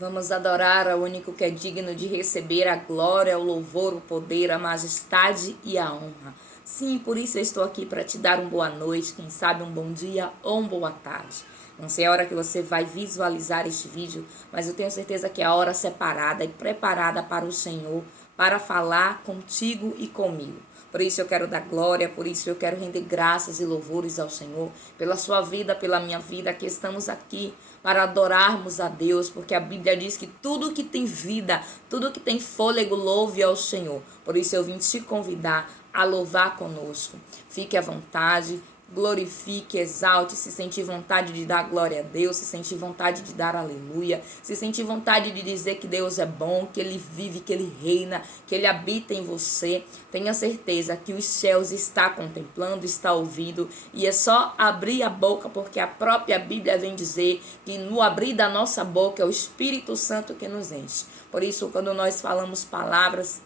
Vamos adorar ao único que é digno de receber a glória, o louvor, o poder, a majestade e a honra. Sim, por isso eu estou aqui para te dar uma boa noite, quem sabe um bom dia ou uma boa tarde. Não sei a hora que você vai visualizar este vídeo, mas eu tenho certeza que é a hora separada e preparada para o Senhor, para falar contigo e comigo. Por isso eu quero dar glória, por isso eu quero render graças e louvores ao Senhor, pela sua vida, pela minha vida, que estamos aqui para adorarmos a Deus, porque a Bíblia diz que tudo que tem vida, tudo que tem fôlego, louve ao Senhor. Por isso eu vim te convidar a louvar conosco. Fique à vontade, glorifique, exalte, se sentir vontade de dar glória a Deus, se sentir vontade de dar aleluia, se sentir vontade de dizer que Deus é bom, que Ele vive, que Ele reina, que Ele habita em você. Tenha certeza que os céus está contemplando, está ouvindo, e é só abrir a boca, porque a própria Bíblia vem dizer que no abrir da nossa boca é o Espírito Santo que nos enche. Por isso, quando nós falamos palavras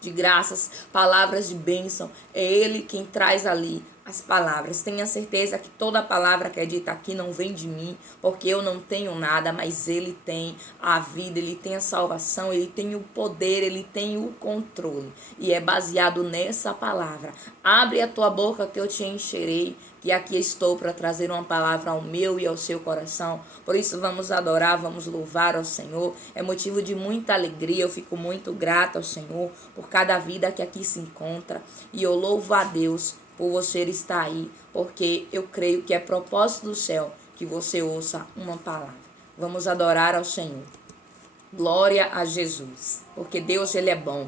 de graças, palavras de bênção, é Ele quem traz ali as palavras. Tenha certeza que toda palavra que é dita aqui não vem de mim, porque eu não tenho nada, mas Ele tem a vida, Ele tem a salvação, Ele tem o poder, Ele tem o controle. E é baseado nessa palavra. Abre a tua boca que eu te encherei, que aqui estou para trazer uma palavra ao meu e ao seu coração. Por isso vamos adorar, vamos louvar ao Senhor. É motivo de muita alegria, eu fico muito grata ao Senhor por cada vida que aqui se encontra. E eu louvo a Deus por você estar aí, porque eu creio que é propósito do céu que você ouça uma palavra. Vamos adorar ao Senhor. Glória a Jesus, porque Deus, Ele é bom.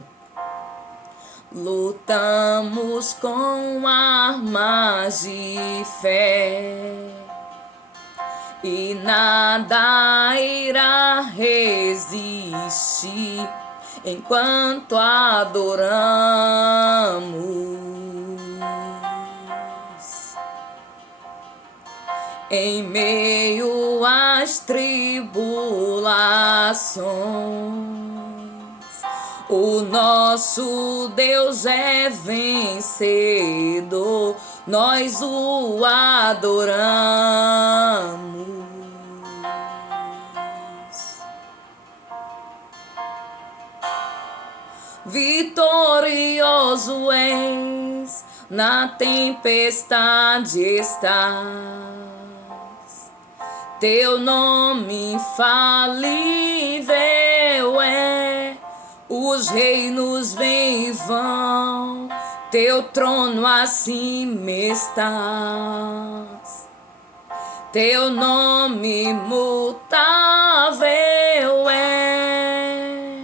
Lutamos com armas de fé e nada irá resistir enquanto adoramos. Em meio às tribulações, o nosso Deus é vencedor, nós o adoramos. Vitorioso és, na tempestade estás. Teu nome infalível é, os reinos vêm e vão, teu trono acima estás. Teu nome imutável é,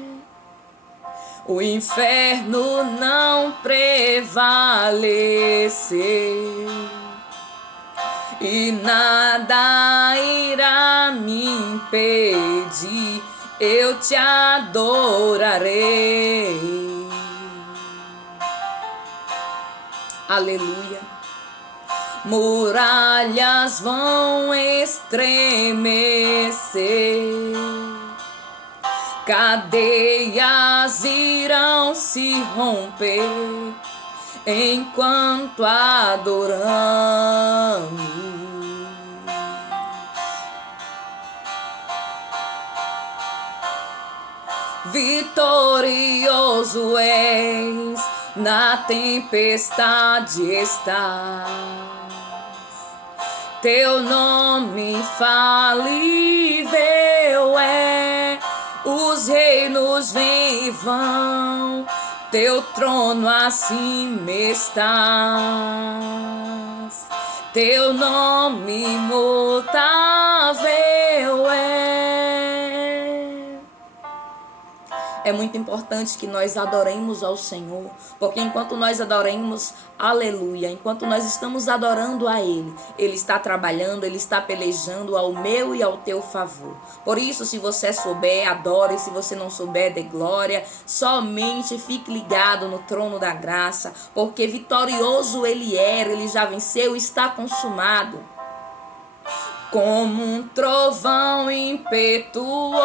o inferno não prevaleceu e nada irá me impedir, eu te adorarei. Aleluia. Muralhas vão estremecer, cadeias irão se romper enquanto adoramos. Vitorioso és, na tempestade estás. Teu nome infalível é, os reinos vêm e vão, teu trono acima estás. Teu nome imutável é. É muito importante que nós adoremos ao Senhor, porque enquanto nós adoremos, aleluia, enquanto nós estamos adorando a Ele, Ele está trabalhando, Ele está pelejando ao meu e ao teu favor. Por isso, se você souber, adore, se você não souber, dê glória, somente fique ligado no trono da graça, porque vitorioso Ele era, Ele já venceu, está consumado. Como um trovão impetuoso,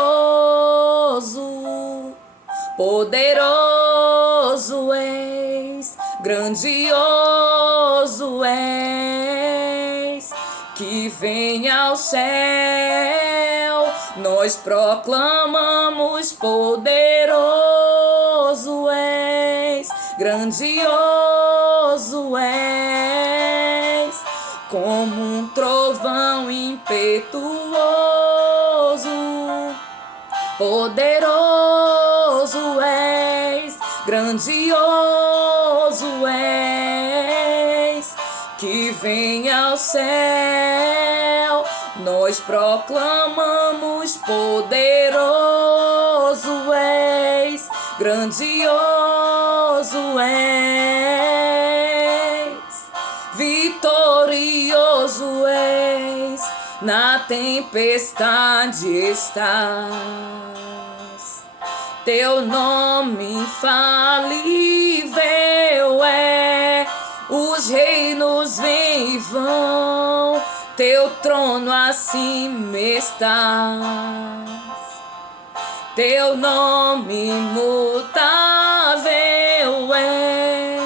poderoso és, grandioso és, que vem ao céu, Nós proclamamos: poderoso és, grandioso és, como um trovão impetuoso. Poderoso és, grandioso és, que vem ao céu. Nós proclamamos: poderoso és, grandioso és, vitorioso és, na tempestade estás. Teu nome infalível é, os reinos vêm e vão, teu trono acima estás. Teu nome imutável é.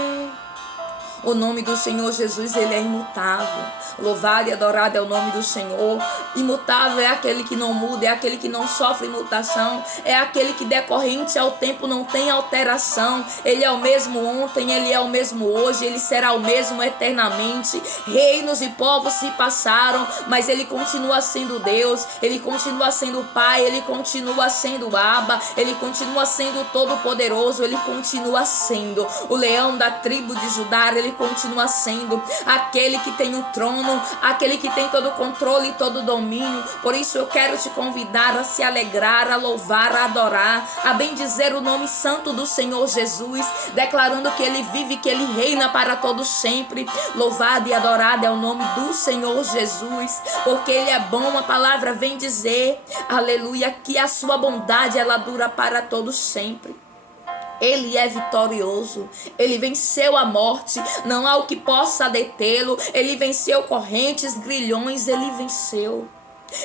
O nome do Senhor Jesus, ele é imutável. Louvado e adorado é o nome do Senhor. Imutável é aquele que não muda, é aquele que não sofre mutação, é aquele que decorrente ao tempo não tem alteração. Ele é o mesmo ontem, ele é o mesmo hoje, ele será o mesmo eternamente. Reinos e povos se passaram, mas ele continua sendo Deus, ele continua sendo Pai, ele continua sendo Abba, ele continua sendo Todo-Poderoso, ele continua sendo o leão da tribo de Judá, ele continua sendo aquele que tem o trono, aquele que tem todo o controle e todo o domínio. Por isso eu quero te convidar a se alegrar, a louvar, a adorar, a bendizer o nome santo do Senhor Jesus, declarando que ele vive, que ele reina para todos sempre. Louvado e adorado é o nome do Senhor Jesus, porque ele é bom. A palavra vem dizer, aleluia, que a sua bondade ela dura para todos sempre. Ele é vitorioso, ele venceu a morte, não há o que possa detê-lo. Ele venceu correntes, grilhões, ele venceu.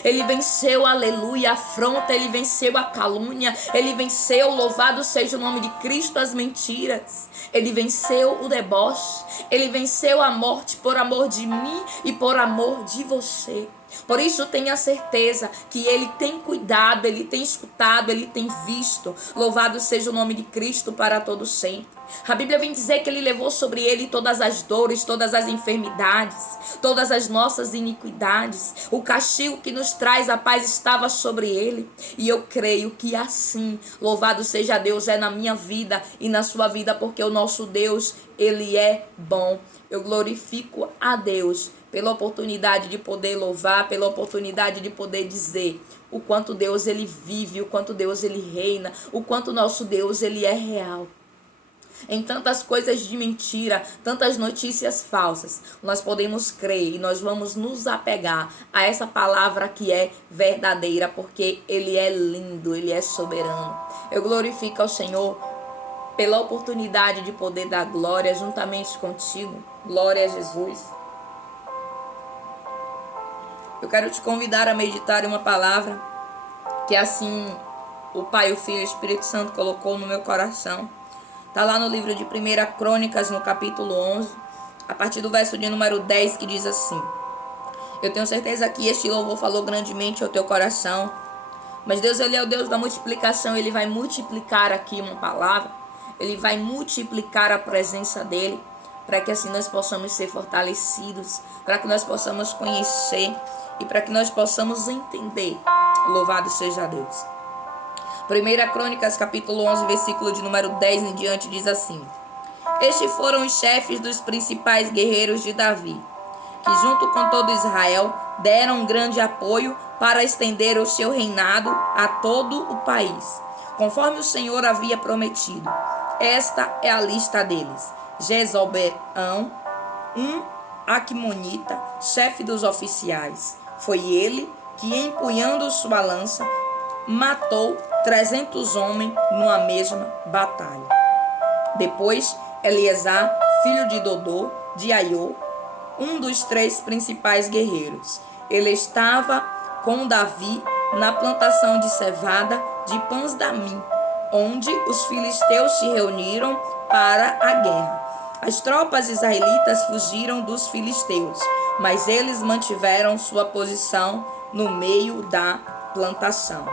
Ele venceu, aleluia, a afronta, ele venceu a calúnia, ele venceu, louvado seja o nome de Cristo, as mentiras. Ele venceu o deboche, ele venceu a morte por amor de mim e por amor de você. Por isso tenha certeza que ele tem cuidado, ele tem escutado, ele tem visto. Louvado seja o nome de Cristo para todo sempre. A Bíblia vem dizer que ele levou sobre ele todas as dores, todas as enfermidades, todas as nossas iniquidades. O castigo que nos traz a paz estava sobre ele. E eu creio que assim, louvado seja Deus, é na minha vida e na sua vida, porque o nosso Deus, ele é bom. Eu glorifico a Deus pela oportunidade de poder louvar, pela oportunidade de poder dizer o quanto Deus ele vive, o quanto Deus ele reina, o quanto nosso Deus ele é real. Em tantas coisas de mentira, tantas notícias falsas, nós podemos crer e nós vamos nos apegar a essa palavra que é verdadeira, porque ele é lindo, ele é soberano. Eu glorifico ao Senhor pela oportunidade de poder dar glória juntamente contigo. Glória a Jesus. Eu quero te convidar a meditar em uma palavra que assim o Pai, o Filho e o Espírito Santo colocou no meu coração. Está lá no livro de 1 Crônicas, no capítulo 11, a partir do verso de número 10, que diz assim: eu tenho certeza que este louvor falou grandemente ao teu coração, mas Deus, ele é o Deus da multiplicação. Ele vai multiplicar aqui uma palavra, ele vai multiplicar a presença dele, para que assim nós possamos ser fortalecidos, para que nós possamos conhecer e para que nós possamos entender. Louvado seja Deus. 1 Crônicas, capítulo 11, versículo de número 10 em diante, diz assim: estes foram os chefes dos principais guerreiros de Davi, que junto com todo Israel deram um grande apoio para estender o seu reinado a todo o país, conforme o Senhor havia prometido. Esta é a lista deles: Jezobeão, um Aqumonita, chefe dos oficiais. Foi ele que, empunhando sua lança, matou 300 homens numa mesma batalha. Depois, Eleazar, filho de Dodô, de Aiô, um dos 3 principais guerreiros. Ele estava com Davi na plantação de cevada de Pãs-Damim, onde os filisteus se reuniram para a guerra. As tropas israelitas fugiram dos filisteus, mas eles mantiveram sua posição no meio da plantação.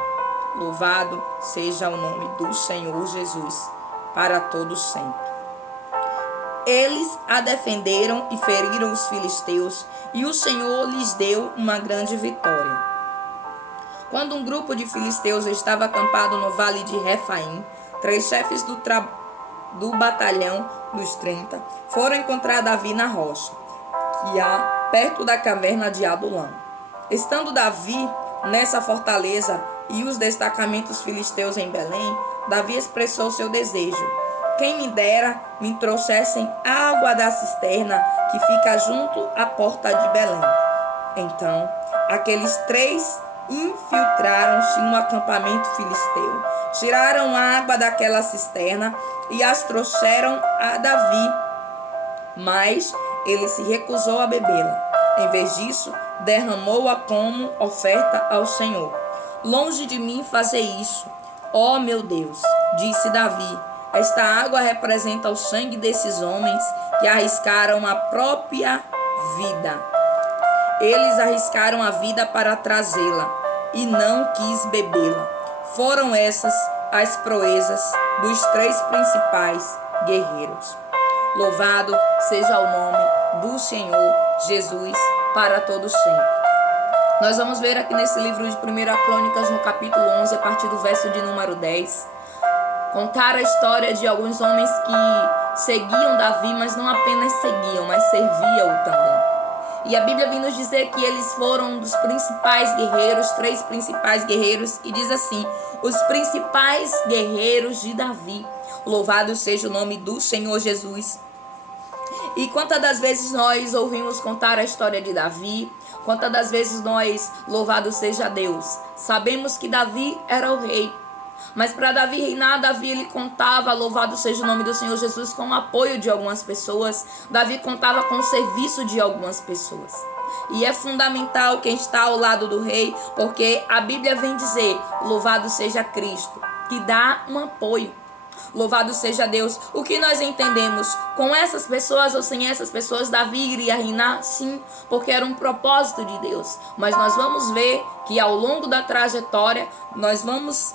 Louvado seja o nome do Senhor Jesus, para todos sempre. Eles a defenderam e feriram os filisteus, e o Senhor lhes deu uma grande vitória. Quando um grupo de filisteus estava acampado no vale de Refaim, 3 chefes do batalhão dos 30 foram encontrar Davi na rocha, que há perto da caverna de Adulão. Estando Davi nessa fortaleza e os destacamentos filisteus em Belém, Davi expressou seu desejo: quem me dera me trouxessem água da cisterna que fica junto à porta de Belém. Então, aqueles 3 infiltraram-se no acampamento filisteu, tiraram a água daquela cisterna e as trouxeram a Davi, mas ele se recusou a bebê-la. Em vez disso, derramou-a como oferta ao Senhor. Longe de mim fazer isso, ó meu Deus, disse Davi. Esta água representa o sangue desses homens que arriscaram a própria vida. Eles arriscaram a vida para trazê-la e não quis bebê-la. Foram essas as proezas dos 3 principais guerreiros. Louvado seja o nome do Senhor Jesus, para todos sempre. Nós vamos ver aqui nesse livro de 1 Crônicas, no capítulo 11, a partir do verso de número 10, contar a história de alguns homens que seguiam Davi, mas não apenas seguiam, mas serviam-o também. E a Bíblia vem nos dizer que eles foram dos principais guerreiros, 3 principais guerreiros, e diz assim: os principais guerreiros de Davi. Louvado seja o nome do Senhor Jesus. E quantas das vezes nós ouvimos contar a história de Davi, quantas das vezes nós, louvado seja Deus, sabemos que Davi era o rei. Mas para Davi reinar, Davi ele contava, louvado seja o nome do Senhor Jesus, com o apoio de algumas pessoas. Davi contava com o serviço de algumas pessoas. E é fundamental quem está ao lado do rei, porque a Bíblia vem dizer, louvado seja Cristo, que dá um apoio. Louvado seja Deus. O que nós entendemos? Com essas pessoas ou sem essas pessoas, Davi iria reinar? Sim, porque era um propósito de Deus. Mas nós vamos ver que ao longo da trajetória, nós vamos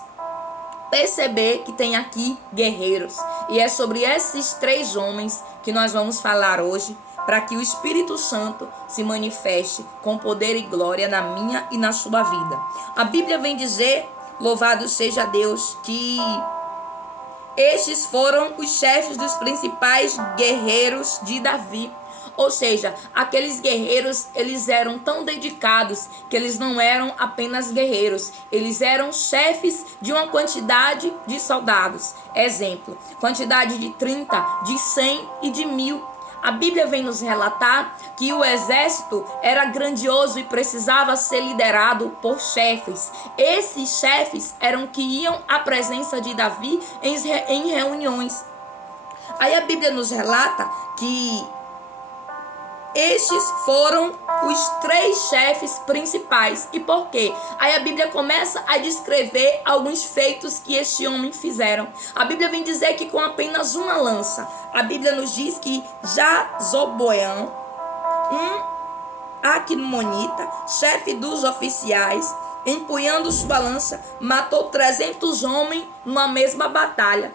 perceber que tem aqui guerreiros. E é sobre esses 3 homens que nós vamos falar hoje, para que o Espírito Santo se manifeste com poder e glória na minha e na sua vida. A Bíblia vem dizer, louvado seja Deus, que estes foram os chefes dos principais guerreiros de Davi. Ou seja, aqueles guerreiros, eles eram tão dedicados que eles não eram apenas guerreiros. Eles eram chefes de uma quantidade de soldados. Exemplo, quantidade de 30, de 100 e de 1000. A Bíblia vem nos relatar que o exército era grandioso e precisava ser liderado por chefes. Esses chefes eram que iam à presença de Davi em reuniões. Aí a Bíblia nos relata que estes foram os 3 chefes principais. E por quê? Aí a Bíblia começa a descrever alguns feitos que este homem fizeram. A Bíblia vem dizer que com apenas uma lança, a Bíblia nos diz que Jazoboão, um Aqumonita, chefe dos oficiais, empunhando sua lança, matou 300 homens numa mesma batalha.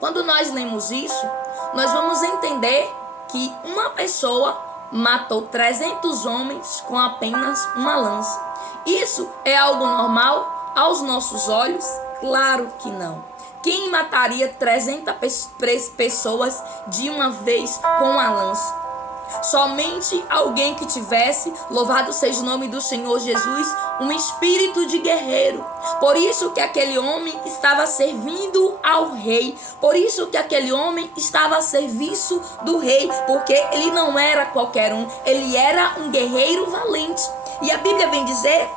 Quando nós lemos isso, nós vamos entender que uma pessoa matou 300 homens com apenas uma lança. Isso é algo normal aos nossos olhos? Claro que não. Quem mataria 300 pessoas de uma vez com uma lança? Somente alguém que tivesse, louvado seja o nome do Senhor Jesus, um espírito de guerreiro. Por isso que aquele homem estava servindo ao rei. Por isso que aquele homem estava a serviço do rei. Porque ele não era qualquer um. Ele era um guerreiro valente. E a Bíblia vem dizer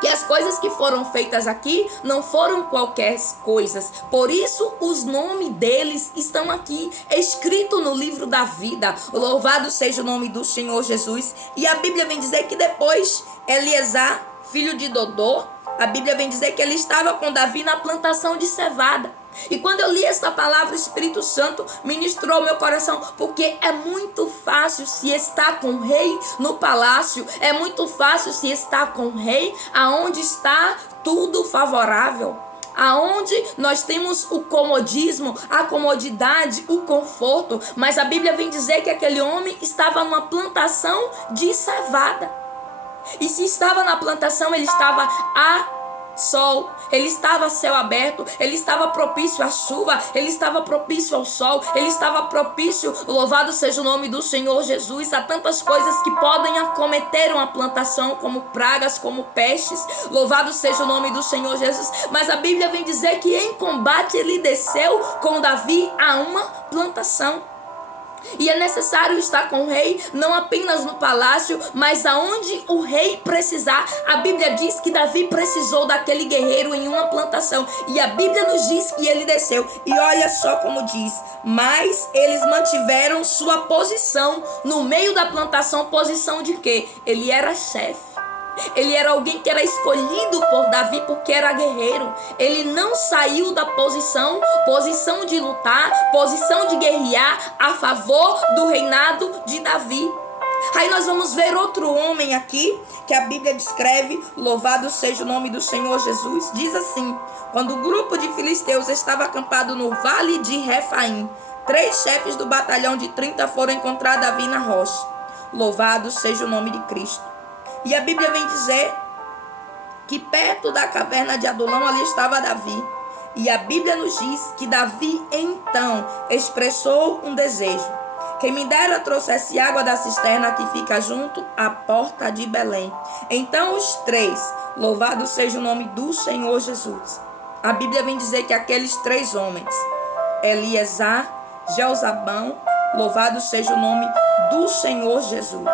que as coisas que foram feitas aqui não foram qualquer coisas. Por isso os nomes deles estão aqui, escrito no livro da vida. Louvado seja o nome do Senhor Jesus. E a Bíblia vem dizer que depois Eleazar, filho de Dodô, a Bíblia vem dizer que ele estava com Davi na plantação de cevada. E quando eu li essa palavra, o Espírito Santo ministrou ao meu coração, porque é muito fácil se estar com o rei no palácio, é muito fácil se estar com o rei aonde está tudo favorável, aonde nós temos o comodismo, a comodidade, o conforto. Mas a Bíblia vem dizer que aquele homem estava numa plantação de cevada. E se estava na plantação, ele estava a sol, ele estava a céu aberto, ele estava propício à chuva, ele estava propício ao sol, ele estava propício, louvado seja o nome do Senhor Jesus, a tantas coisas que podem acometer uma plantação, como pragas, como pestes, louvado seja o nome do Senhor Jesus. Mas a Bíblia vem dizer que em combate ele desceu com Davi a uma plantação. E é necessário estar com o rei, não apenas no palácio, mas aonde o rei precisar. A Bíblia diz que Davi precisou daquele guerreiro em uma plantação, e a Bíblia nos diz que ele desceu. E olha só como diz: mas eles mantiveram sua posição no meio da plantação. Posição de quê? Ele era chefe. Ele era alguém que era escolhido por Davi porque era guerreiro. Ele não saiu da posição de lutar, posição de guerrear a favor do reinado de Davi. Aí nós vamos ver outro homem aqui que a Bíblia descreve, louvado seja o nome do Senhor Jesus. Diz assim: quando o grupo de filisteus estava acampado no vale de Refaim, 3 chefes do batalhão de 30 foram encontrar Davi na rocha. Louvado seja o nome de Cristo. E a Bíblia vem dizer que perto da caverna de Adulão ali estava Davi. E a Bíblia nos diz que Davi então expressou um desejo: quem me dera trouxesse água da cisterna que fica junto à porta de Belém. Então os 3, louvado seja o nome do Senhor Jesus. A Bíblia vem dizer que aqueles 3 homens, Eliasar, Jeozabão, louvado seja o nome do Senhor Jesus,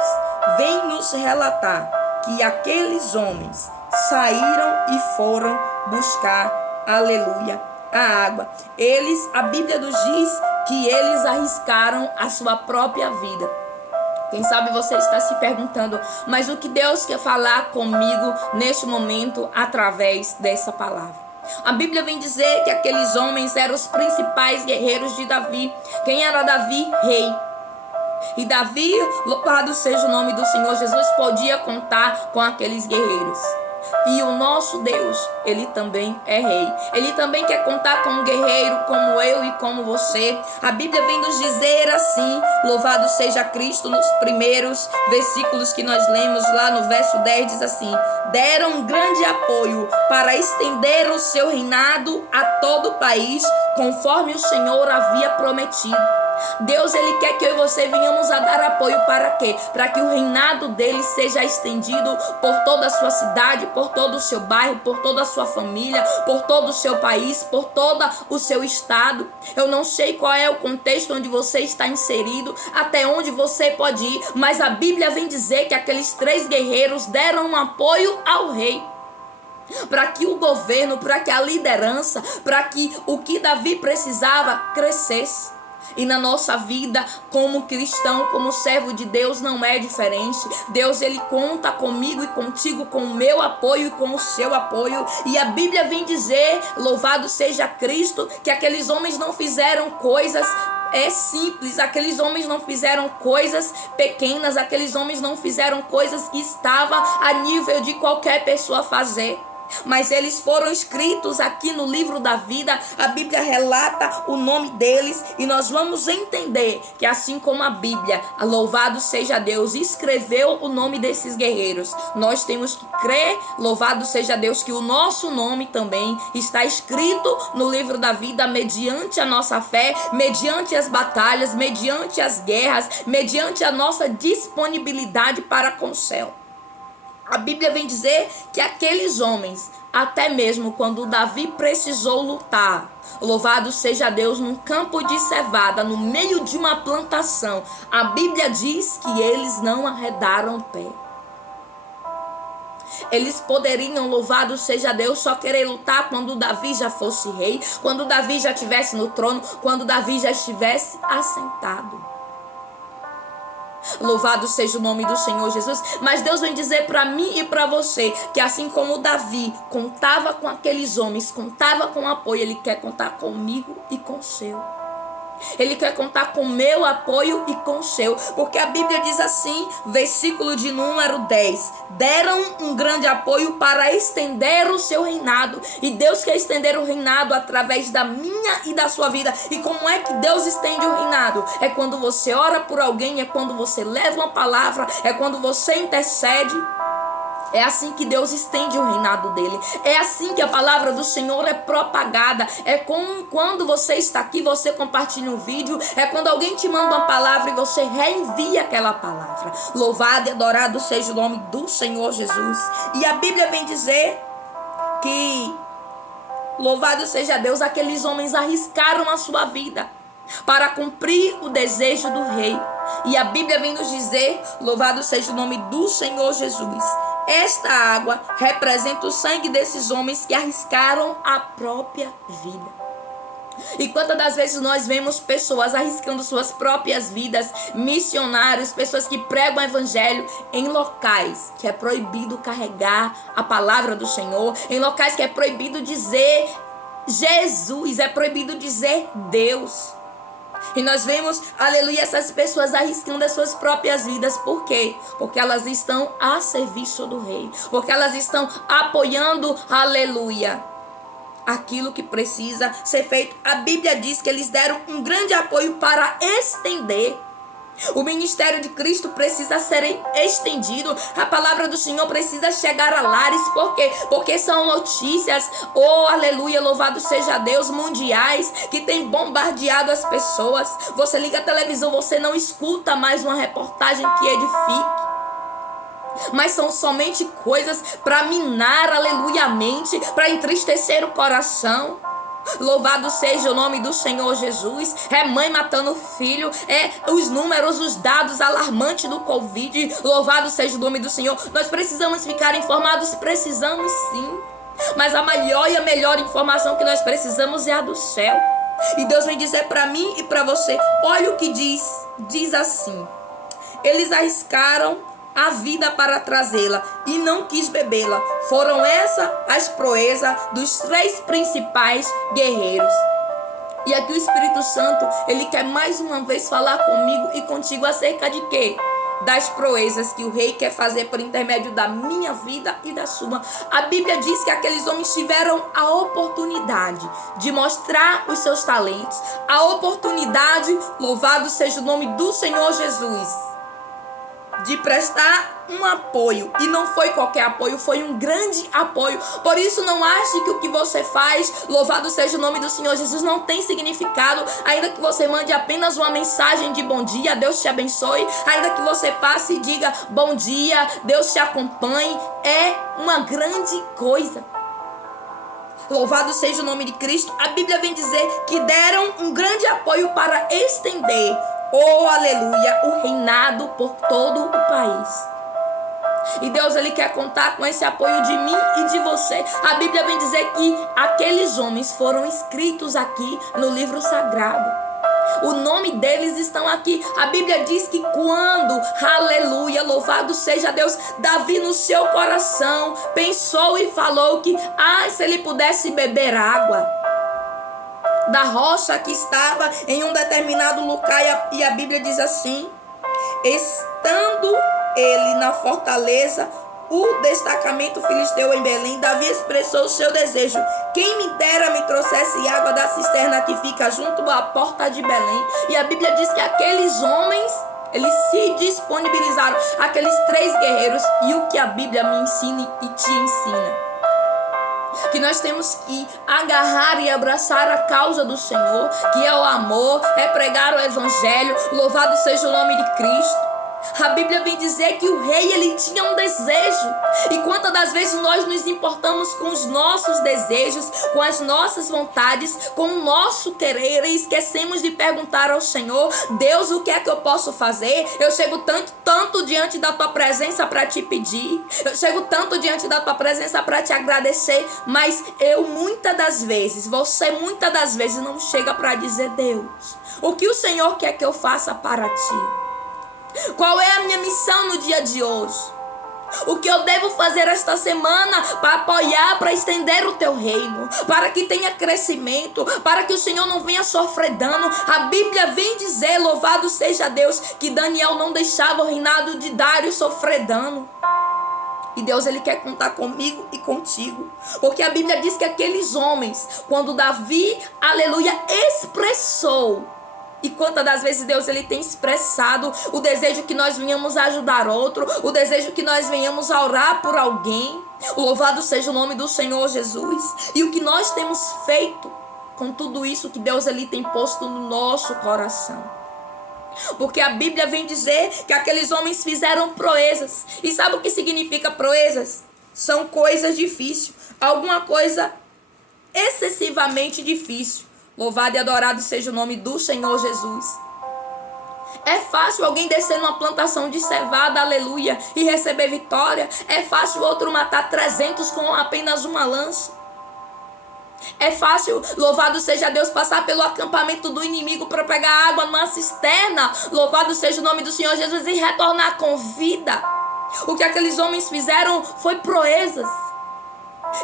vem nos relatar que aqueles homens saíram e foram buscar, aleluia, a água. A Bíblia nos diz que eles arriscaram a sua própria vida. Quem sabe você está se perguntando: mas o que Deus quer falar comigo neste momento através dessa palavra? A Bíblia vem dizer que aqueles homens eram os principais guerreiros de Davi. Quem era Davi? Rei. E Davi, louvado seja o nome do Senhor Jesus, podia contar com aqueles guerreiros. E o nosso Deus, ele também é rei. Ele também quer contar com um guerreiro como eu e como você. A Bíblia vem nos dizer assim, louvado seja Cristo, nos primeiros versículos que nós lemos lá no verso 10, diz assim: deram um grande apoio para estender o seu reinado a todo o país, conforme o Senhor havia prometido. Deus, ele quer que eu e você venhamos a dar apoio para quê? Para que o reinado dele seja estendido por toda a sua cidade, por todo o seu bairro, por toda a sua família, por todo o seu país, por todo o seu estado. Eu não sei qual é o contexto onde você está inserido, até onde você pode ir, mas a Bíblia vem dizer que aqueles 3 guerreiros deram um apoio ao rei, para que o governo, para que a liderança, para que o que Davi precisava crescesse. E na nossa vida, como cristão, como servo de Deus, não é diferente. Deus, ele conta comigo e contigo, com o meu apoio e com o seu apoio. E a Bíblia vem dizer, louvado seja Cristo, que aqueles homens não fizeram coisas simples, aqueles homens não fizeram coisas pequenas, aqueles homens não fizeram coisas que estavam a nível de qualquer pessoa fazer. Mas eles foram escritos aqui no livro da vida. A Bíblia relata o nome deles, e nós vamos entender que assim como a Bíblia, louvado seja Deus, escreveu o nome desses guerreiros, nós temos que crer, louvado seja Deus, que o nosso nome também está escrito no livro da vida, mediante a nossa fé, mediante as batalhas, mediante as guerras, mediante a nossa disponibilidade para com o céu. A Bíblia vem dizer que aqueles homens, até mesmo quando Davi precisou lutar, louvado seja Deus, num campo de cevada, no meio de uma plantação, a Bíblia diz que eles não arredaram o pé. Eles poderiam, louvado seja Deus, só querer lutar quando Davi já fosse rei, quando Davi já estivesse no trono, quando Davi já estivesse assentado. Louvado seja o nome do Senhor Jesus. Mas Deus vem dizer para mim e para você que assim como Davi contava com aqueles homens, contava com apoio, ele quer contar comigo e com o seu. Ele quer contar com o meu apoio e com o seu. Porque a Bíblia diz assim, versículo de número 10. Deram um grande apoio para estender o seu reinado. E Deus quer estender o reinado através da minha e da sua vida. E como é que Deus estende o reinado? É quando você ora por alguém, é quando você leva uma palavra, é quando você intercede. É assim que Deus estende o reinado dele. É assim que a palavra do Senhor é propagada. É como quando você está aqui, você compartilha um vídeo. É quando alguém te manda uma palavra e você reenvia aquela palavra. Louvado e adorado seja o nome do Senhor Jesus. E a Bíblia vem dizer que louvado seja Deus, aqueles homens arriscaram a sua vida para cumprir o desejo do rei. E a Bíblia vem nos dizer, louvado seja o nome do Senhor Jesus, esta água representa o sangue desses homens que arriscaram a própria vida. E quantas das vezes nós vemos pessoas arriscando suas próprias vidas, missionários, pessoas que pregam o evangelho em locais que é proibido carregar a palavra do Senhor, em locais que é proibido dizer Jesus, é proibido dizer Deus. E nós vemos, aleluia, essas pessoas arriscando as suas próprias vidas. Por quê? Porque elas estão a serviço do rei. Porque elas estão apoiando, aleluia, aquilo que precisa ser feito. A Bíblia diz que eles deram um grande apoio para estender. O ministério de Cristo precisa ser estendido. A palavra do Senhor precisa chegar a lares. Por quê? Porque são notícias, oh aleluia, louvado seja Deus, mundiais, que tem bombardeado as pessoas. Você liga a televisão, você não escuta mais uma reportagem que edifique. Mas são somente coisas para minar, aleluia, a mente, para entristecer o coração. Louvado seja o nome do Senhor Jesus. É mãe matando filho, é os números, os dados alarmantes do Covid. Louvado seja o nome do Senhor. Nós precisamos ficar informados? Precisamos sim. Mas a maior e a melhor informação que nós precisamos é a do céu. E Deus vem dizer para mim e para você, olha o que diz assim: eles arriscaram a vida para trazê-la e não quis bebê-la. Foram essas as proezas dos 3 principais guerreiros. E aqui o Espírito Santo, ele quer mais uma vez falar comigo e contigo acerca de quê? Das proezas que o rei quer fazer por intermédio da minha vida e da sua. A Bíblia diz que aqueles homens tiveram a oportunidade de mostrar os seus talentos, a oportunidade, louvado seja o nome do Senhor Jesus, de prestar um apoio. E não foi qualquer apoio, foi um grande apoio. Por isso não ache que o que você faz, louvado seja o nome do Senhor Jesus, não tem significado. Ainda que você mande apenas uma mensagem de bom dia, Deus te abençoe. Ainda que você passe e diga bom dia, Deus te acompanhe, é uma grande coisa. Louvado seja o nome de Cristo. A Bíblia vem dizer que deram um grande apoio para estender, oh aleluia, o reinado por todo o país. E Deus, ele quer contar com esse apoio de mim e de você. A Bíblia vem dizer que aqueles homens foram escritos aqui no livro sagrado. O nome deles estão aqui. A Bíblia diz que quando, aleluia, louvado seja Deus, Davi no seu coração pensou e falou que, se ele pudesse beber água da rocha que estava em um determinado lugar, e a Bíblia diz assim: estando ele na fortaleza, o destacamento filisteu em Belém, Davi expressou o seu desejo: quem me dera me trouxesse água da cisterna que fica junto à porta de Belém. E a Bíblia diz que aqueles homens, eles se disponibilizaram, aqueles 3 guerreiros. E o que a Bíblia me ensina e te ensina? Que nós temos que agarrar e abraçar a causa do Senhor, que é o amor, é pregar o evangelho. Louvado seja o nome de Cristo. A Bíblia vem dizer que o rei, ele tinha um desejo. E quantas das vezes nós nos importamos com os nossos desejos, com as nossas vontades, com o nosso querer, e esquecemos de perguntar ao Senhor: Deus, o que é que eu posso fazer? Eu chego tanto diante da tua presença para te pedir, eu chego tanto diante da tua presença para te agradecer, mas você muitas das vezes não chega para dizer: Deus, o que o Senhor quer que eu faça para ti? Qual é a minha missão no dia de hoje? O que eu devo fazer esta semana para apoiar, para estender o teu reino, para que tenha crescimento, para que o Senhor não venha sofrer dano. A Bíblia vem dizer, louvado seja Deus, que Daniel não deixava o reinado de Dário sofrer dano. E Deus, ele quer contar comigo e contigo. Porque a Bíblia diz que aqueles homens, quando Davi, aleluia, expressou. E quantas das vezes Deus, ele tem expressado o desejo que nós venhamos ajudar outro, o desejo que nós venhamos a orar por alguém. Louvado seja o nome do Senhor Jesus. E o que nós temos feito com tudo isso que Deus, ele tem posto no nosso coração. Porque a Bíblia vem dizer que aqueles homens fizeram proezas. E sabe o que significa proezas? São coisas difíceis. Alguma coisa excessivamente difícil. Louvado e adorado seja o nome do Senhor Jesus. É fácil alguém descer numa plantação de cevada, aleluia, e receber vitória. É fácil outro matar 300 com apenas uma lança. É fácil, louvado seja Deus, passar pelo acampamento do inimigo para pegar água numa cisterna. Louvado seja o nome do Senhor Jesus, e retornar com vida. O que aqueles homens fizeram foi proezas.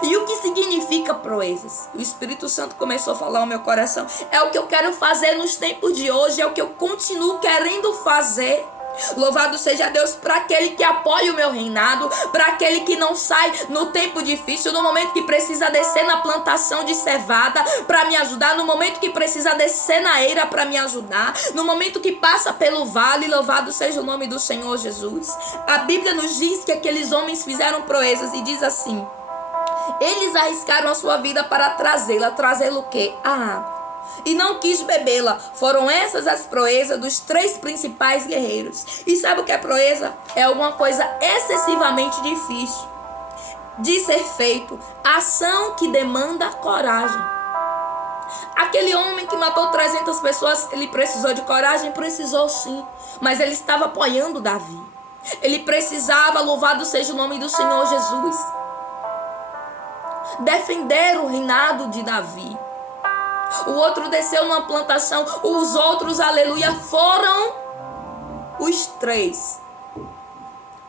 E o que significa proezas? O Espírito Santo começou a falar ao meu coração. É o que eu quero fazer nos tempos de hoje, é o que eu continuo querendo fazer. Louvado seja Deus para aquele que apoia o meu reinado, para aquele que não sai no tempo difícil, no momento que precisa descer na plantação de cevada para me ajudar, no momento que precisa descer na eira para me ajudar, no momento que passa pelo vale. Louvado seja o nome do Senhor Jesus. A Bíblia nos diz que aqueles homens fizeram proezas e diz assim: eles arriscaram a sua vida para trazê-la o quê? A água. E não quis bebê-la. Foram essas as proezas dos 3 principais guerreiros. E sabe o que é proeza? É alguma coisa excessivamente difícil de ser feito. Ação que demanda coragem. Aquele homem que matou 300 pessoas, ele precisou de coragem? Precisou sim. Mas ele estava apoiando Davi. Ele precisava, louvado seja o nome do Senhor Jesus, defender o reinado de Davi. O outro desceu numa plantação. Os outros, aleluia, foram os 3.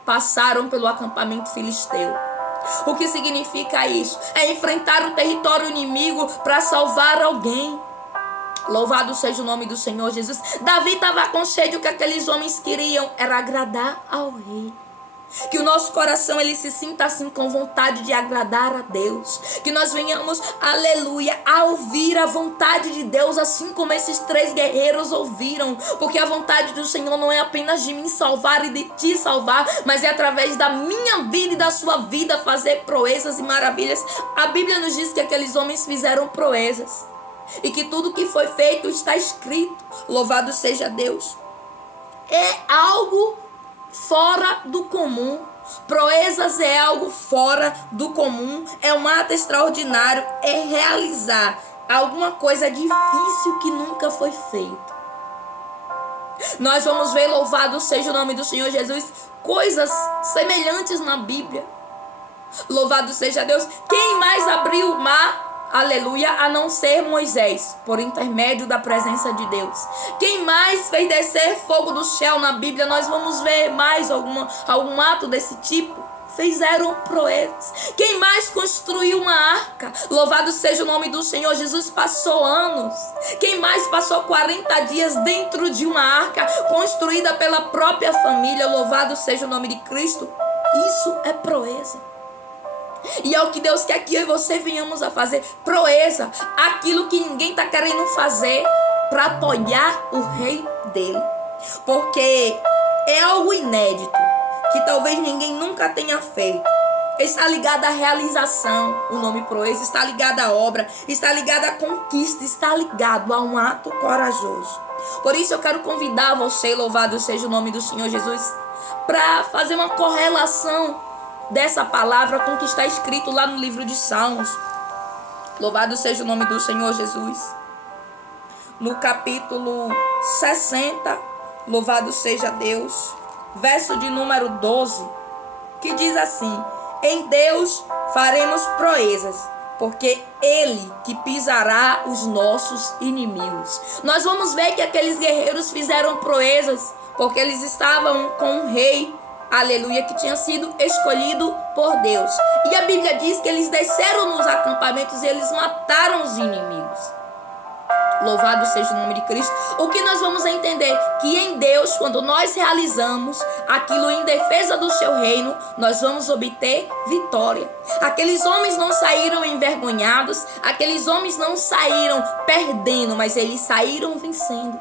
Passaram pelo acampamento filisteu. O que significa isso? É enfrentar o território inimigo para salvar alguém. Louvado seja o nome do Senhor Jesus. Davi estava com sede. O que aqueles homens queriam era agradar ao rei. Que o nosso coração, ele se sinta assim com vontade de agradar a Deus. Que nós venhamos, aleluia, a ouvir a vontade de Deus, assim como esses 3 guerreiros ouviram. Porque a vontade do Senhor não é apenas de me salvar e de te salvar, mas é através da minha vida e da sua vida fazer proezas e maravilhas. A Bíblia nos diz que aqueles homens fizeram proezas. E que tudo que foi feito está escrito. Louvado seja Deus. É algo fora do comum. Proezas é algo fora do comum. É um ato extraordinário. É realizar alguma coisa difícil que nunca foi feito. Nós vamos ver, louvado seja o nome do Senhor Jesus, coisas semelhantes na Bíblia. Louvado seja Deus. Quem mais abriu o mar? Aleluia, a não ser Moisés, por intermédio da presença de Deus. Quem mais fez descer fogo do céu na Bíblia? Nós vamos ver mais algum ato desse tipo. Fizeram proezas. Quem mais construiu uma arca? Louvado seja o nome do Senhor Jesus, passou anos. Quem mais passou 40 dias dentro de uma arca construída pela própria família? Louvado seja o nome de Cristo. Isso é proeza. E é o que Deus quer que eu e você venhamos a fazer. Proeza. Aquilo que ninguém está querendo fazer para apoiar o rei dele. Porque é algo inédito que talvez ninguém nunca tenha feito. Está ligado à realização. O nome proeza está ligado à obra. Está ligado à conquista. Está ligado a um ato corajoso. Por isso eu quero convidar você, louvado seja o nome do Senhor Jesus, para fazer uma correlação dessa palavra com o que está escrito lá no livro de Salmos. Louvado seja o nome do Senhor Jesus. No capítulo 60, louvado seja Deus, verso de número 12, que diz assim: em Deus faremos proezas, porque Ele que pisará os nossos inimigos. Nós vamos ver que aqueles guerreiros fizeram proezas, porque eles estavam com um rei, aleluia, que tinha sido escolhido por Deus. E a Bíblia diz que eles desceram nos acampamentos e eles mataram os inimigos. Louvado seja o nome de Cristo. O que nós vamos entender? Que em Deus, quando nós realizamos aquilo em defesa do seu reino, nós vamos obter vitória. Aqueles homens não saíram envergonhados, aqueles homens não saíram perdendo, mas eles saíram vencendo.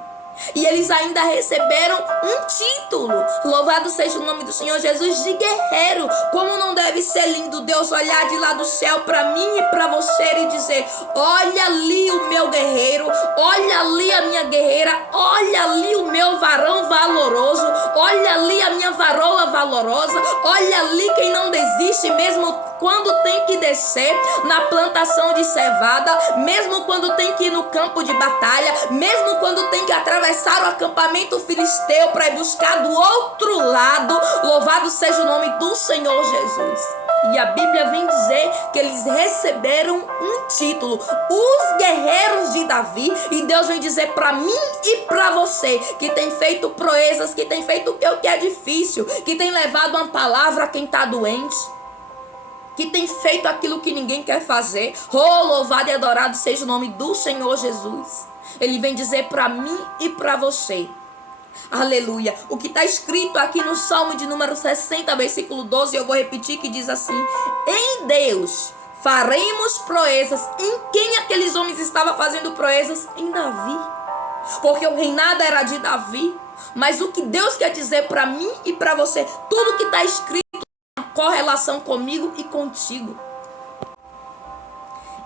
E eles ainda receberam um título. Louvado seja o nome do Senhor Jesus, de guerreiro. Como não deve ser lindo Deus olhar de lá do céu para mim e para você e dizer: olha ali o meu guerreiro, olha ali a minha guerreira, olha ali o meu varão valoroso, olha ali a minha varoa valorosa, olha ali quem não desiste mesmo quando tem que descer na plantação de cevada, mesmo quando tem que ir no campo de batalha, mesmo quando tem que atravessar o acampamento filisteu para ir buscar do outro lado. Louvado seja o nome do Senhor Jesus. E a Bíblia vem dizer que eles receberam um título, os guerreiros de Davi. E Deus vem dizer para mim e para você, que tem feito proezas, que tem feito o que é difícil, que tem levado uma palavra a quem está doente, que tem feito aquilo que ninguém quer fazer. Oh, louvado e adorado seja o nome do Senhor Jesus. Ele vem dizer para mim e para você, aleluia, o que está escrito aqui no Salmo de número 60, versículo 12, eu vou repetir, que diz assim: em Deus faremos proezas. Em quem aqueles homens estavam fazendo proezas? Em Davi, porque o reinado era de Davi. Mas o que Deus quer dizer para mim e para você, tudo que está escrito correlação comigo e contigo.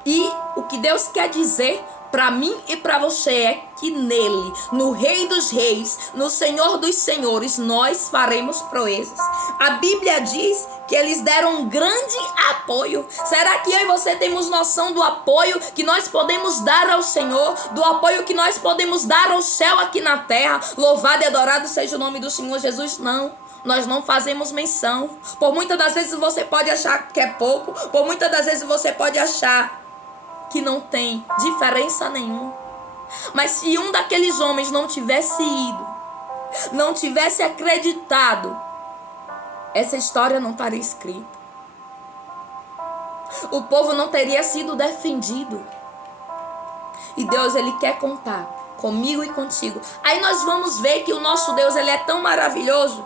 E o que Deus quer dizer para mim e para você é que nele, no Rei dos Reis, no Senhor dos Senhores, nós faremos proezas. A Bíblia diz que eles deram um grande apoio. Será que eu e você temos noção do apoio que nós podemos dar ao Senhor, do apoio que nós podemos dar ao céu aqui na terra? Louvado e adorado seja o nome do Senhor Jesus. Não. Nós não fazemos menção. Por muitas das vezes você pode achar que é pouco. Por muitas das vezes você pode achar que não tem diferença nenhuma. Mas se um daqueles homens não tivesse ido, não tivesse acreditado, essa história não estaria escrita. O povo não teria sido defendido. E Deus, Ele quer contar comigo e contigo. Aí nós vamos ver que o nosso Deus, Ele é tão maravilhoso,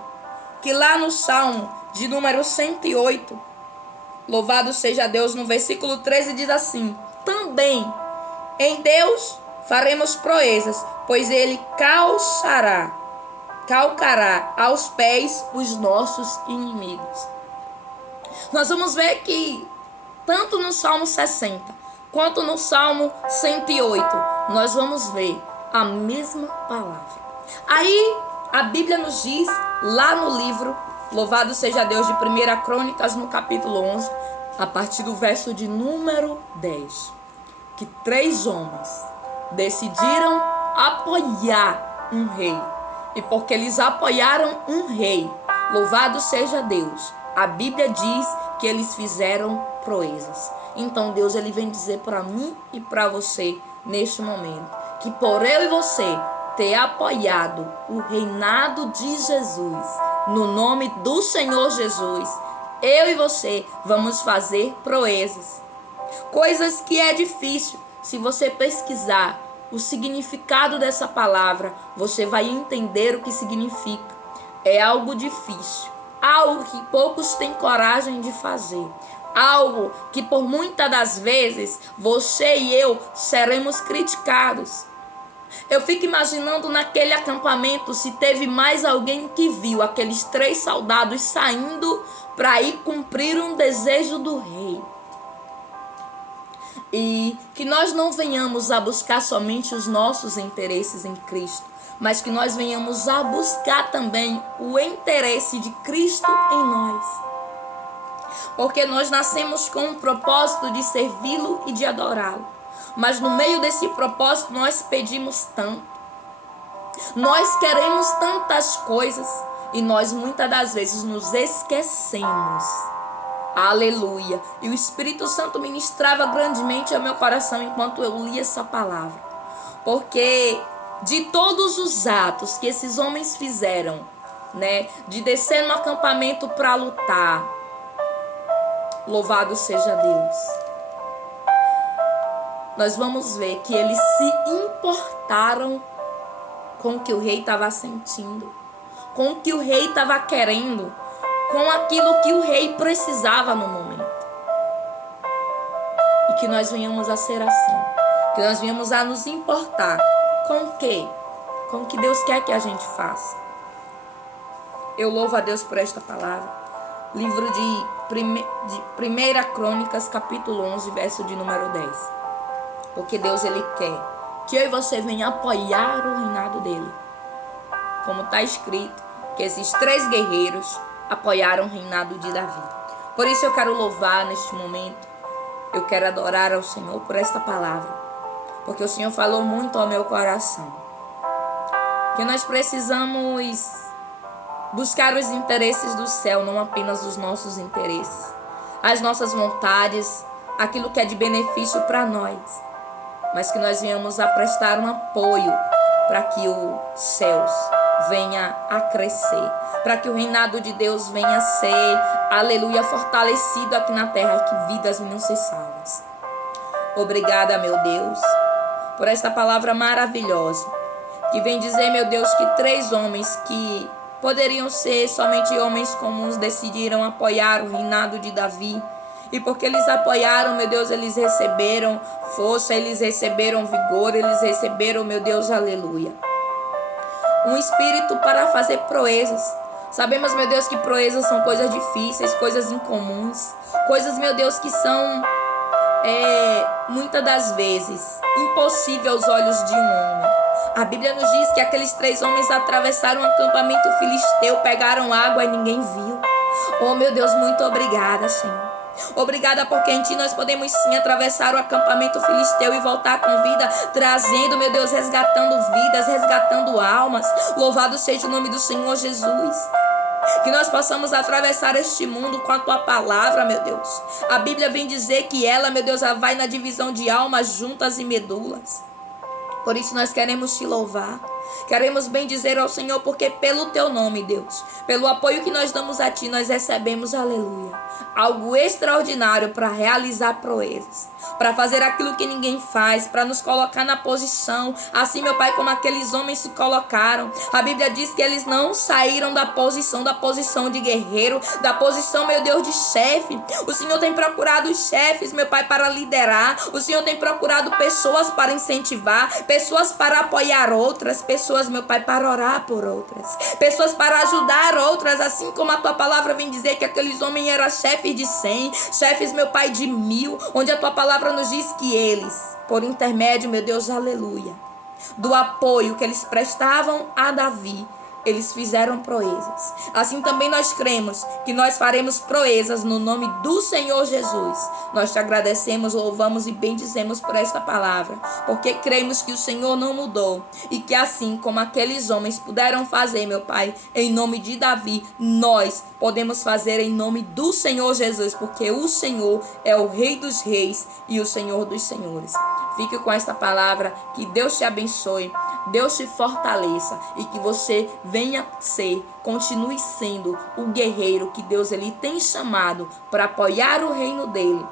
que lá no Salmo de número 108, louvado seja Deus, no versículo 13 diz assim: também em Deus faremos proezas, pois Ele calcará aos pés os nossos inimigos. Nós vamos ver que tanto no Salmo 60 quanto no Salmo 108, nós vamos ver a mesma palavra. Aí a Bíblia nos diz, lá no livro, louvado seja Deus, de 1 Crônicas, no capítulo 11, a partir do verso de número 10, que 3 homens decidiram apoiar um rei. E porque eles apoiaram um rei, louvado seja Deus, a Bíblia diz que eles fizeram proezas. Então Deus, Ele vem dizer para mim e para você neste momento, que por eu e você ter apoiado o reinado de Jesus, no nome do Senhor Jesus, eu e você vamos fazer proezas. Coisas que é difícil. Se você pesquisar o significado dessa palavra, você vai entender o que significa. É algo difícil, algo que poucos têm coragem de fazer, algo que por muitas das vezes você e eu seremos criticados. Eu fico imaginando naquele acampamento se teve mais alguém que viu aqueles 3 soldados saindo para ir cumprir um desejo do rei. E que nós não venhamos a buscar somente os nossos interesses em Cristo, mas que nós venhamos a buscar também o interesse de Cristo em nós. Porque nós nascemos com o propósito de servi-lo e de adorá-lo. Mas no meio desse propósito nós pedimos tanto. Nós queremos tantas coisas e nós muitas das vezes nos esquecemos. Aleluia. E o Espírito Santo ministrava grandemente ao meu coração enquanto eu li essa palavra. Porque de todos os atos que esses homens fizeram, né, de descer no acampamento para lutar, louvado seja Deus, nós vamos ver que eles se importaram com o que o rei estava sentindo, com o que o rei estava querendo, com aquilo que o rei precisava no momento. E que nós venhamos a ser assim, que nós venhamos a nos importar com o quê? Com o que Deus quer que a gente faça. Eu louvo a Deus por esta palavra. Livro de 1 Crônicas, capítulo 11, verso de número 10. Porque Deus, Ele quer que eu e você venha apoiar o reinado dEle. Como está escrito, que esses 3 guerreiros apoiaram o reinado de Davi. Por isso eu quero louvar neste momento. Eu quero adorar ao Senhor por esta palavra. Porque o Senhor falou muito ao meu coração. Que nós precisamos buscar os interesses do céu, não apenas os nossos interesses. As nossas vontades, aquilo que é de benefício para nós. Mas que nós venhamos a prestar um apoio para que os céus venha a crescer. Para que o reinado de Deus venha a ser, aleluia, fortalecido aqui na terra. E que vidas venham ser salvas. Obrigada, meu Deus, por esta palavra maravilhosa. Que vem dizer, meu Deus, que 3 homens que poderiam ser somente homens comuns decidiram apoiar o reinado de Davi. E porque eles apoiaram, meu Deus, eles receberam força, eles receberam vigor, eles receberam, meu Deus, aleluia, um espírito para fazer proezas. Sabemos, meu Deus, que proezas são coisas difíceis, coisas incomuns, coisas, meu Deus, que são, muitas das vezes, impossíveis aos olhos de um homem. A Bíblia nos diz que aqueles 3 homens atravessaram o acampamento filisteu, pegaram água e ninguém viu. Oh, meu Deus, muito obrigada, Senhor. Obrigada porque em Ti nós podemos sim atravessar o acampamento filisteu e voltar com vida, trazendo, meu Deus, resgatando vidas, resgatando almas. Louvado seja o nome do Senhor Jesus. Que nós possamos atravessar este mundo com a Tua palavra, meu Deus. A Bíblia vem dizer que ela, meu Deus, ela vai na divisão de almas, juntas e medulas. Por isso nós queremos Te louvar. Queremos bem dizer ao Senhor, porque pelo Teu nome, Deus, pelo apoio que nós damos a Ti, nós recebemos, aleluia, algo extraordinário para realizar proezas, para fazer aquilo que ninguém faz, para nos colocar na posição, assim, meu Pai, como aqueles homens se colocaram. A Bíblia diz que eles não saíram da posição de guerreiro, da posição, meu Deus, de chefe. O Senhor tem procurado os chefes, meu Pai, para liderar. O Senhor tem procurado pessoas para incentivar, pessoas para apoiar outras, pessoas, meu Pai, para orar por outras, pessoas para ajudar outras, assim como a Tua palavra vem dizer que aqueles homens eram chefes de 100, chefes, meu Pai, de 1000, onde a Tua palavra nos diz que eles, por intermédio, meu Deus, aleluia, do apoio que eles prestavam a Davi, eles fizeram proezas. Assim também nós cremos que nós faremos proezas no nome do Senhor Jesus. Nós Te agradecemos, louvamos e bendizemos por esta palavra, porque cremos que o Senhor não mudou e que assim como aqueles homens puderam fazer, meu Pai, em nome de Davi, nós podemos fazer em nome do Senhor Jesus, porque o Senhor é o Rei dos Reis e o Senhor dos Senhores. Fique com esta palavra, que Deus te abençoe, Deus te fortaleça e que você venha ser, continue sendo o guerreiro que Deus ele tem chamado para apoiar o reino dele,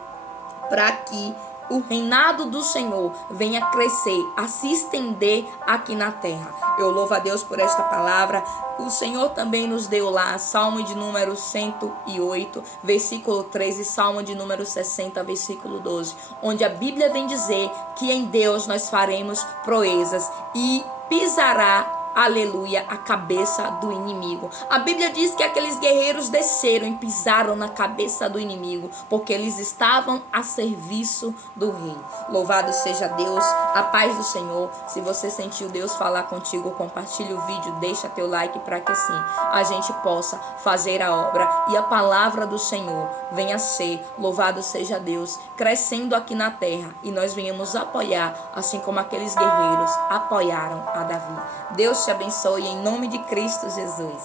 para que o reinado do Senhor venha crescer, a se estender aqui na terra. Eu louvo a Deus por esta palavra. O Senhor também nos deu lá Salmo de número 108, versículo 13, Salmo de número 60, versículo 12, onde a Bíblia vem dizer que em Deus nós faremos proezas e pisará, aleluia, a cabeça do inimigo. A Bíblia diz que aqueles guerreiros desceram e pisaram na cabeça do inimigo, porque eles estavam a serviço do rei. Louvado seja Deus, a paz do Senhor. Se você sentiu Deus falar contigo, compartilhe o vídeo, deixa teu like para que assim a gente possa fazer a obra e a palavra do Senhor venha ser, louvado seja Deus, crescendo aqui na terra e nós venhamos apoiar, assim como aqueles guerreiros apoiaram a Davi. Deus te abençoe em nome de Cristo Jesus.